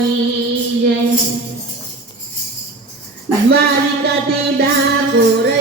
કી જય દ્વારિકાથી ડાકોર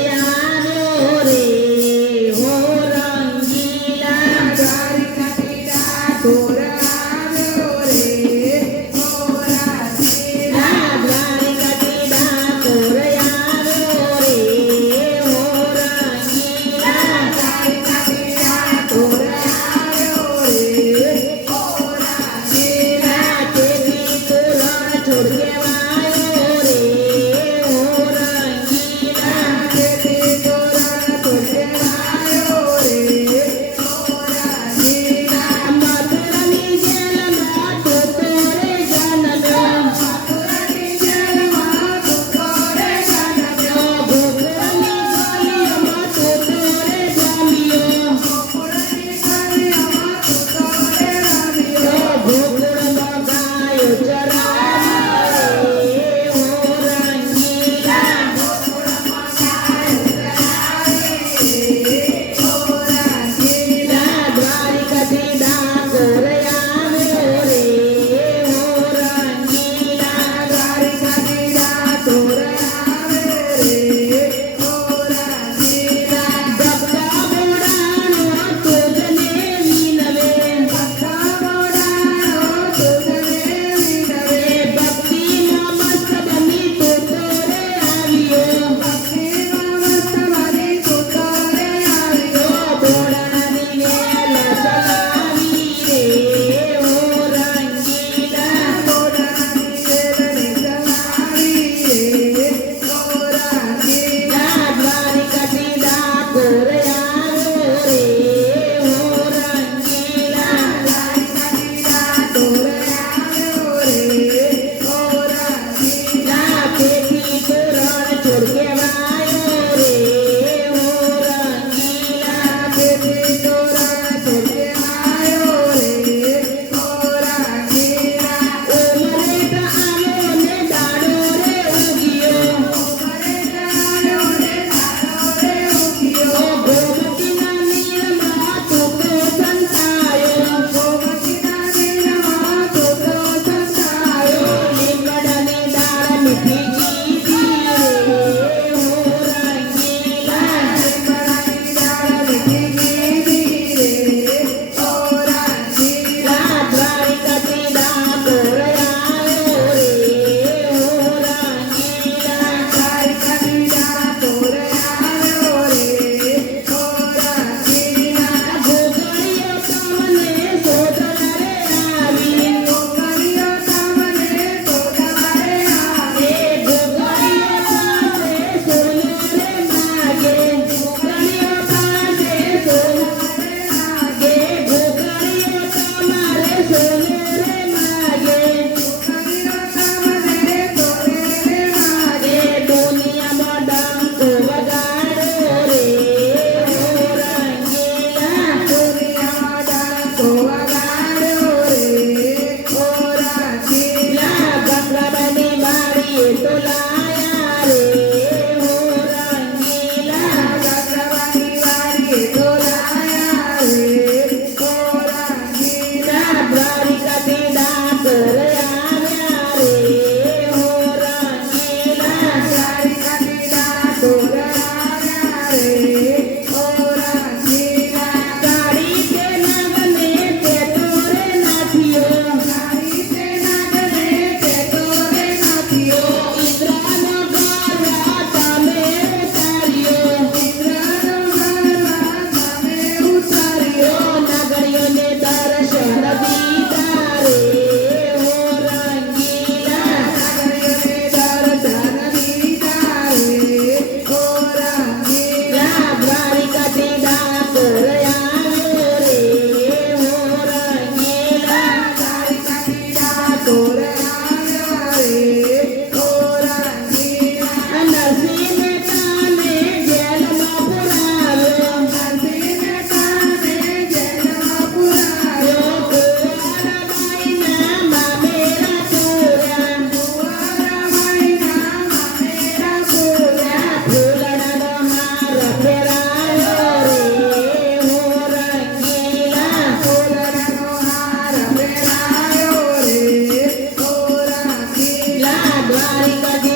Bye.